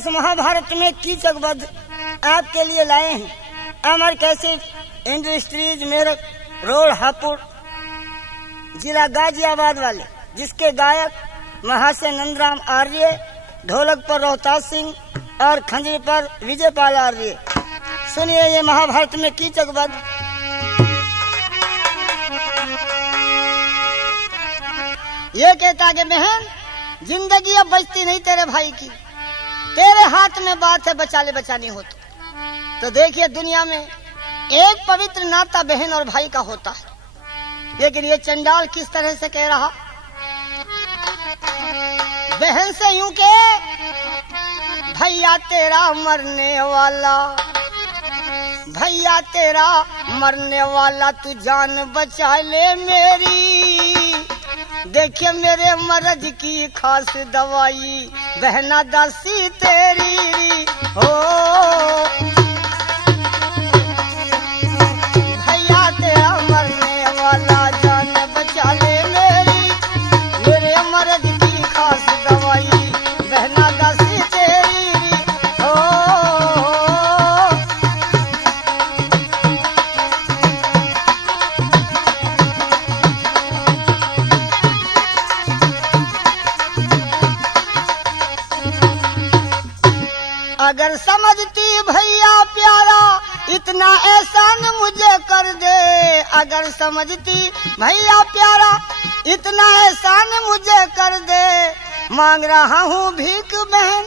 बस महाभारत में कीचक वध आपके लिए लाए हैं। Amar cassette industries Meerut road Hapur जिला गाजियाबाद वाले, जिसके गायक महाशय नंदराम आर्य, ढोलक पर रोहतास सिंह और खंजरी पर विजयपाल आर्य। सुनिए ये महाभारत में कीचक वध। ये कहता कि बहन जिंदगी अब बचती नहीं तेरे भाई की, तेरे हाथ में बात है, बचा ले बचानी हो तो देखिए दुनिया में एक पवित्र नाता बहन और भाई का होता है। लेकिन ये चंडाल किस तरह से कह रहा, बहन से यूं के भैया तेरा मरने वाला, भैया तेरा मरने वाला, तू जान बचा ले मेरी, देखिए मेरे मर्ज की खास दवाई, बहना दासी तेरी हो। भैया तेरा मरने वाला, जान बचा ले मेरी, मेरे मर्ज की खास दवाई, बहना दासी तेरी हो। अगर समझती भैया प्यारा इतना एहसान मुझे कर दे, अगर समझती भैया प्यारा इतना एहसान मुझे कर दे, मांग रहा हूँ भीख बहन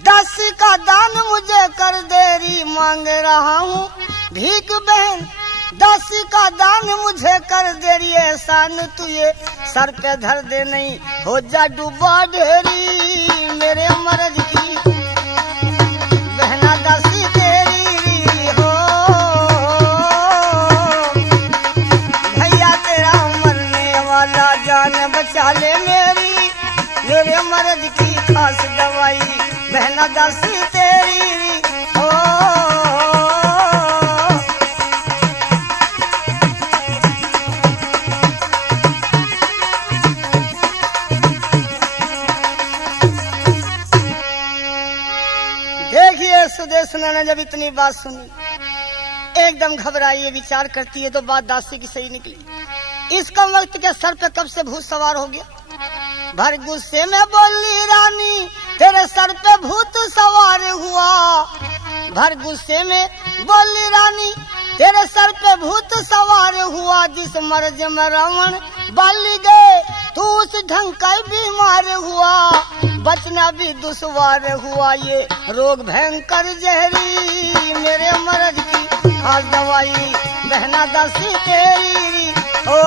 दासी का दान मुझे कर दे री, मांग रहा हूँ भीख बहन दासी का दान मुझे कर दे री, एहसान तू ये सर पे धर दे, नहीं हो जा डूबा ढेरी, मेरे मर्ज की बहना दासी तेरी हो। भैया तेरा मरने वाला, जान बचा ले मेरी, मेरे मर्ज की खास दवाई, बहना दासी तेरी हो। सुदेशना ने जब इतनी बात सुनी एकदम घबराई, विचार करती है तो बात दासी की सही निकली। इसका वक्त के सर पे कब से भूत सवार हो गया। भर गुस्से में बोली रानी तेरे सर पे भूत सवार हुआ, भर गुस्से में बोली रानी तेरे सर पे भूत सवार हुआ, जिस मर्ज में रावण बाली गए तू उस ढंग का बीमार हुआ, बचना भी दुश्वार हुआ, ये रोग भयंकर जहरी, मेरे मर्ज की खास दवाई, बहना दासी तेरी ओ।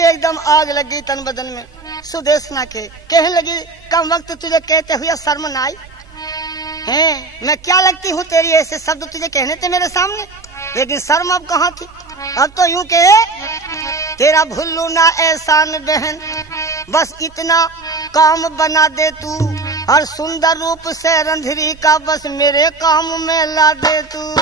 एकदम आग लगी तन बदन में सुदेशना के, कहने लगी कम वक्त तुझे कहते हुए शर्म न आई है, मैं क्या लगती हूँ तेरी, ऐसे शब्द तुझे कहने थे मेरे सामने, लेकिन शर्म अब कहाँ थी। अब तो यूं कहे तेरा भुल्लू ना एहसान बहन, बस इतना काम बना दे तू, हर सुंदर रूप से रंधरी का बस मेरे काम में ला दे तू।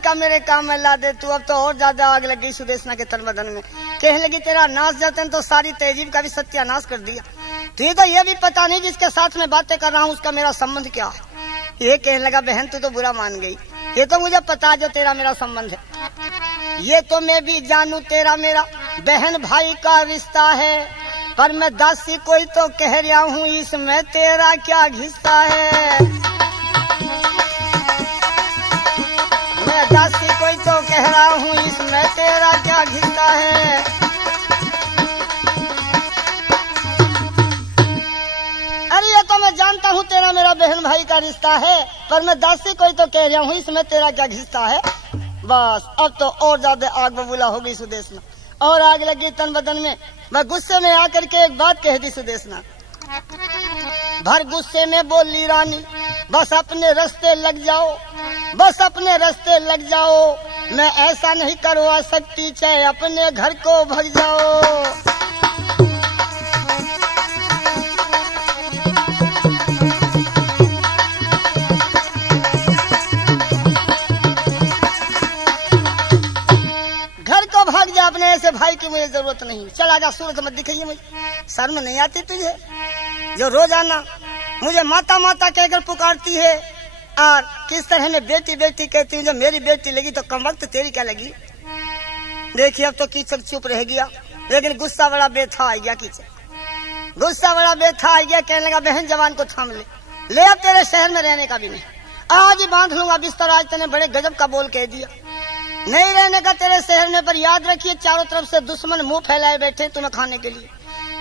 का मेरे काम में ला दे तू। अब तो और ज्यादा आग लग गई सुदेशना के तन बदन में, कहने लगी तेरा नाश जतन तो सारी तहजीब का भी सत्यानाश कर दिया, तुझे तो ये भी पता नहीं जिसके साथ मैं बातें कर रहा हूँ उसका मेरा संबंध क्या है। ये कहने लगा बहन तू तो बुरा मान गई, ये तो मुझे पता जो तेरा मेरा संबंध है, ये तो मैं भी जानू तेरा मेरा बहन भाई का रिश्ता है, पर मैं दासी कोई तो कह रहा हूँ इसमें तेरा क्या घिस्सा है। मैं दासी कोई तो कह रहा हूँ इसमें तेरा क्या घिस्सा है। अरे ये तो मैं जानता हूँ तेरा मेरा बहन भाई का रिश्ता है, पर मैं दासी कोई तो कह रहा हूँ इसमें तेरा क्या घिस्सा है। बस अब तो और ज्यादा आग बबूला हो गई सुदेशना, और आग लगी तन बदन में। मैं गुस्से में आकर के एक बात कह दी सुदेशना, भर गुस्से में बोली रानी, बस अपने रास्ते लग जाओ, बस अपने रास्ते लग जाओ, मैं ऐसा नहीं करवा सकती, चाहे अपने घर को भग जाओ। घर को भाग जा, अपने ऐसे भाई की मुझे जरूरत नहीं, चला जा, सूरत मत दिखाइए मुझे, शर्म नहीं आती तुझे जो रोजाना मुझे माता माता कहकर पुकारती है और किस तरह मैं बेटी बेटी कहती हूँ। जब मेरी बेटी लगी तो कम वक्त तेरी क्या लगी। देखिए अब तो कीचक चुप रह गया, लेकिन गुस्सा बड़ा बेथा आ गया, कीचक गुस्सा बड़ा बेथा आ गया। कहने लगा बहन जवान को थाम ले अब तेरे शहर में रहने का भी नहीं, आज ही बांध लूंगा बिस्तर, आज तेने बड़े गजब का बोल कह दिया, नहीं रहने का तेरे शहर में। पर याद रखिए चारों तरफ से दुश्मन मुंह फैलाए बैठे तुम्हें खाने के लिए,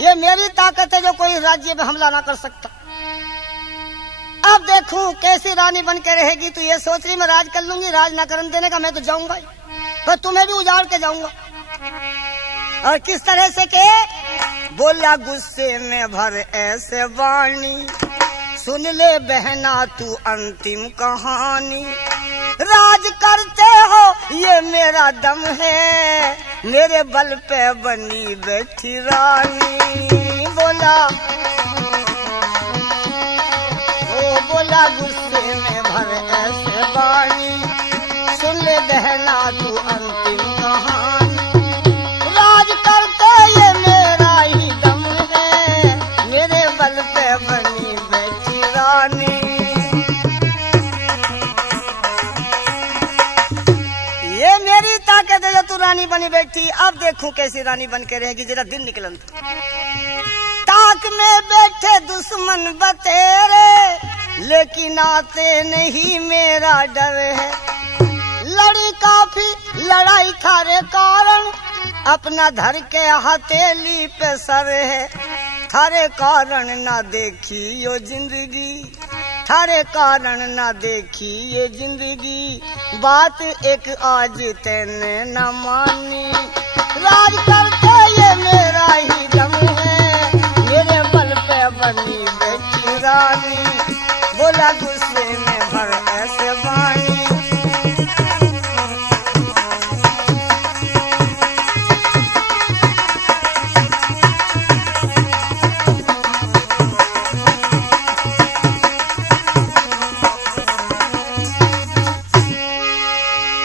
ये मेरी ताकत है जो कोई राज्य में हमला ना कर सकता। अब देखूं कैसी रानी बन के रहेगी, तू ये सोच रही मैं राज कर लूंगी, राज ना करने देने का मैं तो जाऊंगा, पर तुम्हें भी उजाड़ के जाऊंगा। और किस तरह से के बोला गुस्से में भर ऐसे वाणी, सुन ले बहना तू अंतिम कहानी, राज करते हो ये मेरा दम है, मेरे बल पे बनी बैठी रानी। बोला गुस्से में भर ऐसे वाणी, सुन ले बहना तू अंतिम कहानी, राज करते ये मेरा ही दम है, मेरे बल पे बनी बैठी रानी। ये मेरी ताकत है जो तू रानी बनी बैठी, अब देखूं कैसी रानी बन के रहेगी, जरा दिन निकलन। ताक में बैठे दुश्मन बतेरे, लेकिन आते नहीं मेरा डर है, लड़ी काफी लड़ाई थारे कारण, अपना धर के हथेली पे सर है, थारे कारण ना देखी यो जिंदगी, थारे कारण ना देखी ये जिंदगी, बात एक आज तेने न मानी, राज करते ये मेरा ही दम है, मेरे बल पे बनी बैठी रानी। बोला गुस्से में भर ऐसे वाणी,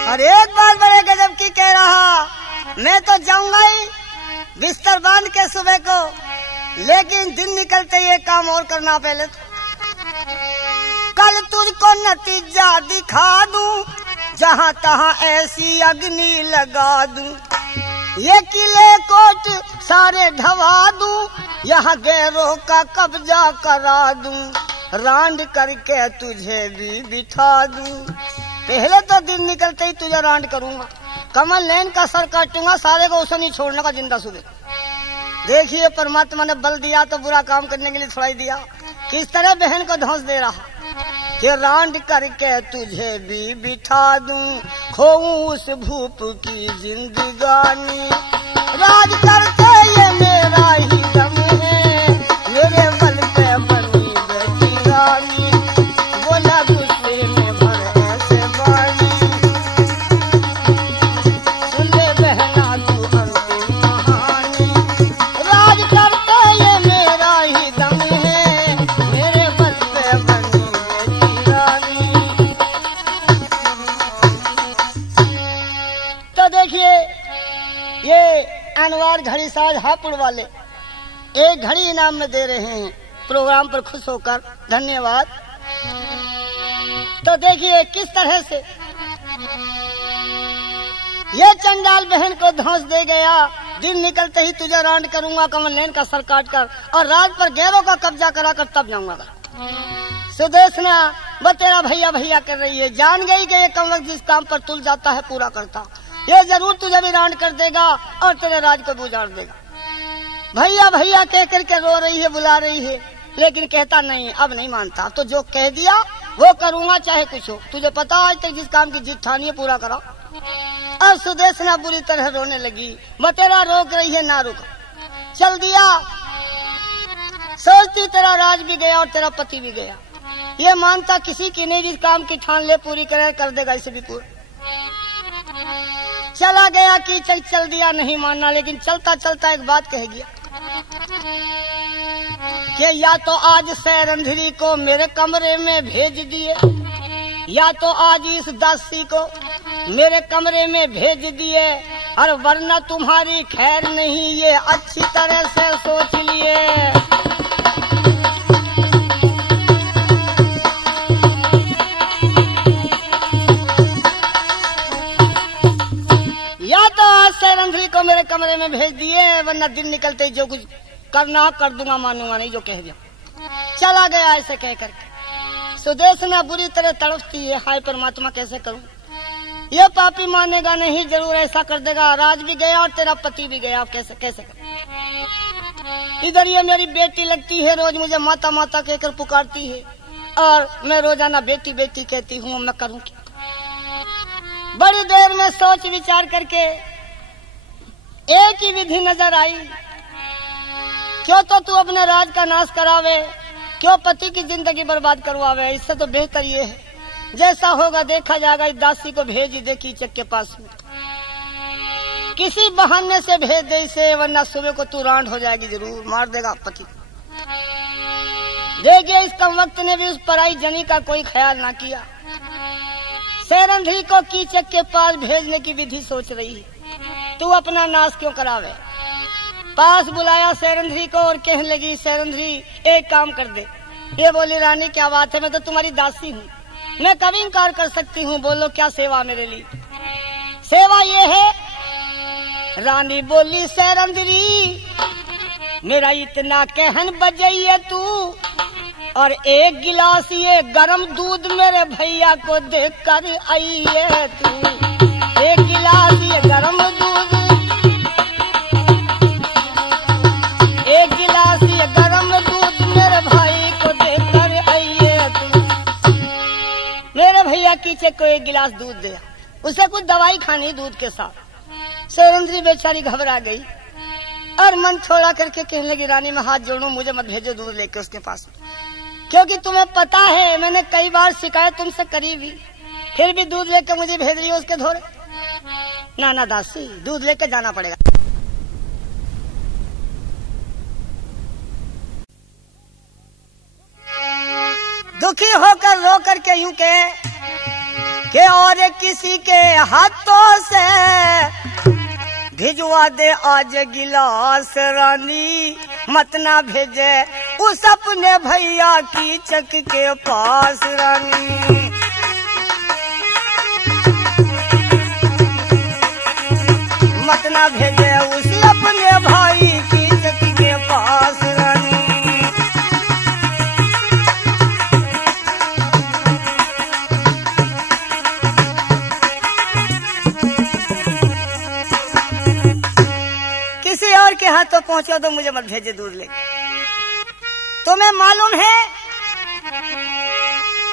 और एक बात बड़े गजब की कह रहा, मैं तो जाऊंगा ही बिस्तर बांध के सुबह को, लेकिन दिन निकलते ये काम और करना पहले तो। कल तुझको नतीजा दिखा दूं, जहां तहां ऐसी अग्नि लगा दूं, ये किले कोट सारे ढवा दूं, यहाँ गैरों का कब्जा करा दूं, रांड करके तुझे भी बिठा दूं। पहले तो दिन निकलते ही तुझे रांड करूंगा, कमल नैन का सर काटूंगा, सारे को उसे नहीं छोड़ने का जिंदा सुबह। देखिए परमात्मा ने बल दिया तो बुरा काम करने के लिए थोड़ा ही दिया, किस तरह बहन को धौंस दे रहा कि रांड करके तुझे भी बिठा दूं, खोऊं उस भूप की जिंदगानी, राज करते ये मेरा ही दम है, मेरे बल पे बनी बैठी रानी। बोला गुस्से में भर ऐसे वाणी, सुन ले बहना तू अंतिम कहानी, राज करते ये मेरा ही दम है, मेरे बल पे बनी बैठी रानी। तो देखिए ये अनवार घड़ी साज हापुड़ वाले एक घड़ी इनाम में दे रहे हैं, प्रोग्राम पर खुश होकर धन्यवाद। तो देखिए किस तरह से ये चंडाल बहन को धौंस दे गया, दिन निकलते ही तुझे रांड करूंगा कमल नैन का सर काट कर, और राज पर गैरों का कब्जा करा कर तब जाऊंगा। सुदेशना वो तेरा भैया भैया कर रही है, जान गई कि ये कम वक्त जिस काम पर तुल जाता है पूरा करता, ये जरूर तुझे भी रांड कर देगा और तेरे राज को भी उजाड़ देगा। भैया भैया कह करके रो रही है, बुला रही है, लेकिन कहता नहीं, अब नहीं मानता, तो जो कह दिया वो करूंगा चाहे कुछ हो। तुझे पता आज तक जिस काम की जिद ठानी है पूरा करा। अब सुदेशना बुरी तरह रोने लगी, बतेरा रोक रही है, ना रुका, चल दिया सोचती तेरा राज भी गया और तेरा पति भी गया। ये मानता किसी की नहीं, जिस काम की ठान ले पूरी करे कर देगा इसे भी पूरा। चला गया कि चल दिया, नहीं मानना, लेकिन चलता चलता एक बात कह गया कि या तो आज सैरंधरी को मेरे कमरे में भेज दिए, या तो आज इस दासी को मेरे कमरे में भेज दिए, और वरना तुम्हारी खैर नहीं, ये अच्छी तरह से सोच लिए। या तो आज सैरंधरी को मेरे कमरे में भेज दिए, वरना दिन निकलते ही जो कुछ करना कर दूंगा, मानूंगा नहीं जो कह दिया। चला गया ऐसे कह करके। सुदेशना बुरी तरह तड़पती है, हाय परमात्मा कैसे करूं, ये पापी मानेगा नहीं, जरूर ऐसा कर देगा। राज भी गया और तेरा पति भी गया, कैसे कैसे कर। इधर ये मेरी बेटी लगती है, रोज मुझे माता माता कहकर पुकारती है, और मैं रोजाना बेटी बेटी कहती हूँ, मैं करूँ क्या। बड़ी देर में सोच विचार करके एक ही विधि नजर आई, क्यों तो तू अपने राज का नाश करावे, क्यों पति की जिंदगी बर्बाद करवावे। इससे तो बेहतर ये है, जैसा होगा देखा जाएगा, इस दासी को भेज दे कीचक के पास में, किसी बहाने से भेज दे इसे, वरना सुबह को तू रांड हो जाएगी, जरूर मार देगा पति। देखिए इस कम वक्त ने भी उस पराई जनी का कोई ख्याल ना किया। सैरंधरी को कीचक के पास भेजने की विधि सोच रही है, तू अपना नाश क्यों करावे। पास बुलाया सैरंधरी को और कहने लगी, सैरंधरी एक काम कर दे। ये बोली, रानी क्या बात है, मैं तो तुम्हारी दासी हूँ, मैं कभी इनकार कर सकती हूँ, बोलो क्या सेवा मेरे लिए। सेवा ये है। रानी बोली, सैरंधरी मेरा इतना कहन बजाइए तू, और एक गिलास ये गरम दूध मेरे भैया को देख कर आइए तू। एक गिलास ये गरम दूध, एक गिलास ये गरम दूध मेरे भाई को देख कर आइए तू। मेरे भैया कीचक को एक गिलास दूध दिया, उसे कुछ दवाई खानी दूध के साथ। सैरंधरी बेचारी घबरा गई और मन छोड़ा करके कहने लगी, रानी मैं हाथ जोड़ूं, मुझे मत भेजो दूध लेके उसके पास, क्योंकि तुम्हें पता है मैंने कई बार शिकायत तुमसे करी भी, फिर भी दूध लेकर मुझे भेज रही हो उसके धोरे। ना दासी, दूध लेकर जाना पड़ेगा। दुखी होकर रो करके यूं के और किसी के हाथों से भिजवा दे आज गिलास, रानी मत ना भेजे उस अपने भैया कीचक के पास। रानी मत ना भेजे उस अपने भाई कीचक के पास। रानी किसी और के हाथों पहुंचो तो मुझे मत भेजे दूध ले। तुम्हें मालूम है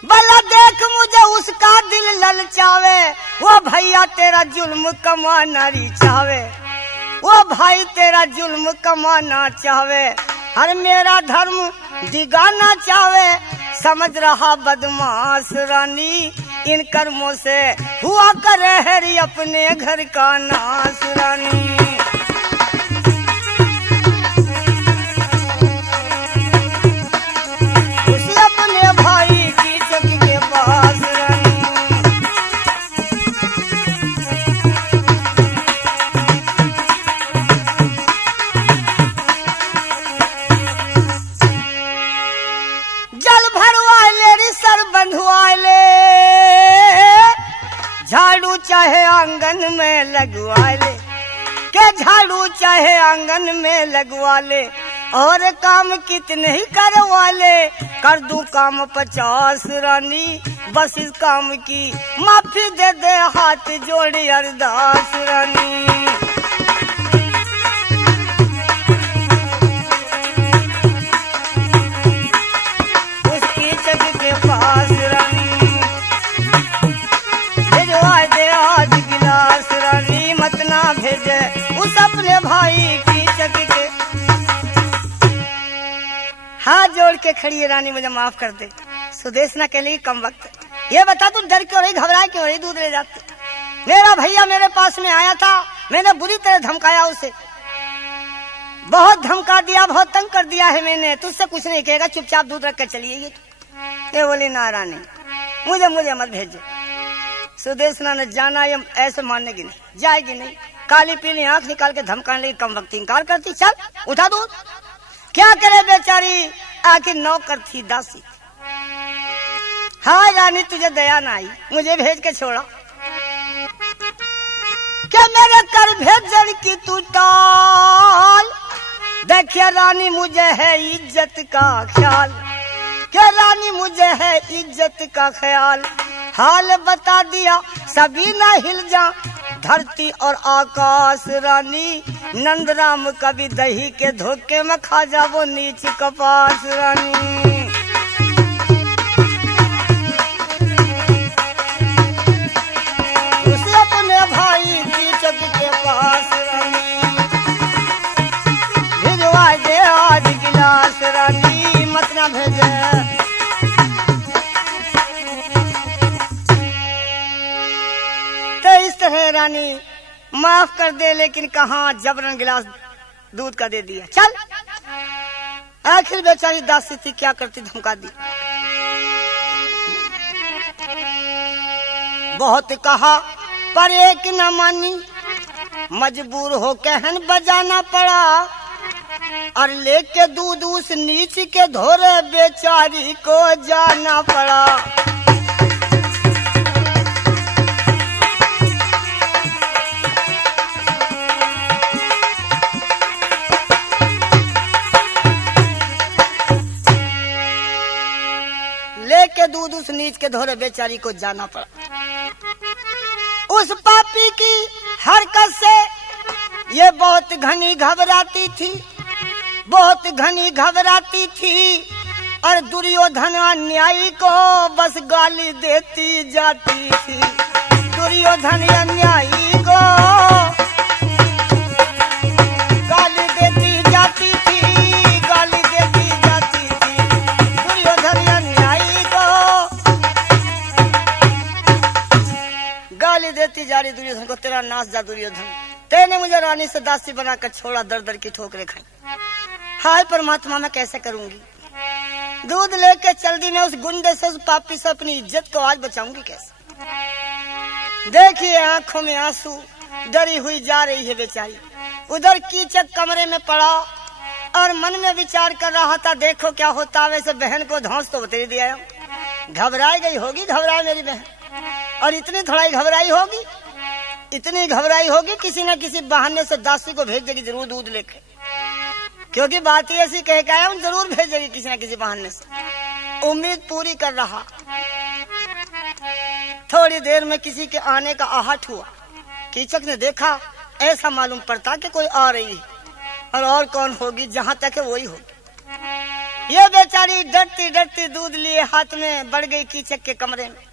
भला देख मुझे उसका दिल ललचावे, वो भैया तेरा जुल्म कमाना चाहे, वो भाई तेरा जुल्म कमाना चाहे, हर मेरा धर्म दिगाना चाहे। समझ रहा बदमाश रानी इन कर्मों से हुआ करे हरी अपने घर का नाश। रानी झाड़ू चाहे आंगन में लगवा ले, के झाड़ू चाहे आंगन में लगवा ले, और काम कितने ही करवा ले, कर दूं काम 50 रानी, बस इस काम की माफी दे दे हाथ जोड़ी अरदास। रानी उसकी जग के पास रानी भिजवा दे आज गिलास। रानी मत ना भेजे उस अपने भाई की जग के। के खड़ी है, रानी मुझे माफ कर दे। सुदेशना कह लगी कम वक्त, ये बता तू डर क्यों रही, घबरा क्यों रही, दूध ले जाते। मेरा भैया मेरे पास में आया था, मैंने बुरी तरह धमकाया उसे, बहुत धमका दिया, बहुत तंग कर दिया है मैंने, तुझसे कुछ नहीं कहेगा, चुपचाप दूध रख कर चलिए। ये बोली ना रानी मुझे मत भेजो। सुदेशना ने जाना ये ऐसे मानने की नहीं, जाएगी नहीं, काली पीली आंख निकाल के धमकाने लगी, कम वक्त इनकार करती, चल उठा दूध। क्या करे बेचारी, आखिर नौकर थी, दासी। हाँ रानी तुझे दया ना आई, मुझे भेज के छोड़ा, क्या मेरे कर भेजन की तू टाल। देखिए रानी मुझे है इज्जत का ख्याल, क्या रानी मुझे है इज्जत का ख्याल, हाल बता दिया सभी ना हिल जा, धरती और आकाश रानी, नंदराम कभी दही के धोखे में खा जा वो नीच कपास रानी। उसे अपने भाई कीचक के पास रानी, भिजवा दे आज गिलास रानी, मत ना भेजे। है रानी माफ कर दे, लेकिन कहाँ जबरन गिलास दूध का दे दिया, चल। आखिर बेचारी दासी थी, क्या करती, धमका दी। बहुत कहा पर एक न मानी, मजबूर हो कहन बजाना पड़ा, और लेके दूध उस नीच के धोरे बेचारी को जाना पड़ा। लेके दूध उस नीच के धोरे बेचारी को जाना पड़ा। उस पापी की हरकत से ये बहुत घनी घबराती थी, बहुत घनी घबराती थी, और दुर्योधन अन्यायी को बस गाली देती जाती थी। दुर्योधन अन्यायी को गाली देती जाती थी, गाली देती जाती थी। दुर्योधन अन्यायी को गाली देती जा रही, दुर्योधन को, तेरा नाश जा दुर्योधन, तेने मुझे रानी से दासी बनाकर छोड़ा, दर दर की ठोकरें खाई, हाय परमात्मा मैं कैसे करूंगी। दूध लेके चल दी, मैं उस गुंडे से, उस पापी से अपनी इज्जत को आज बचाऊंगी कैसे। देखिए आंखों में आंसू, डरी हुई जा रही है बेचारी। उधर कीचक कमरे में पड़ा और मन में विचार कर रहा था, देखो क्या होता। वैसे बहन को धौंस तो बता दिया, घबराई गई होगी, घबराई मेरी बहन, और इतनी थोड़ा घबराई होगी, इतनी घबराई होगी, किसी न किसी बहाने से दासी को भेज देगी जरूर दूध लेके, क्योंकि बात ही ऐसी कह के आया, जरूर भेजेगी किसी न किसी बहाने से। उम्मीद पूरी कर रहा। थोड़ी देर में किसी के आने का आहट हुआ। कीचक ने देखा, ऐसा मालूम पड़ता कि कोई आ रही है, और कौन होगी, जहां तक है वही होगी। ये बेचारी डरती डरती दूध लिए हाथ में बढ़ गई कीचक के कमरे में।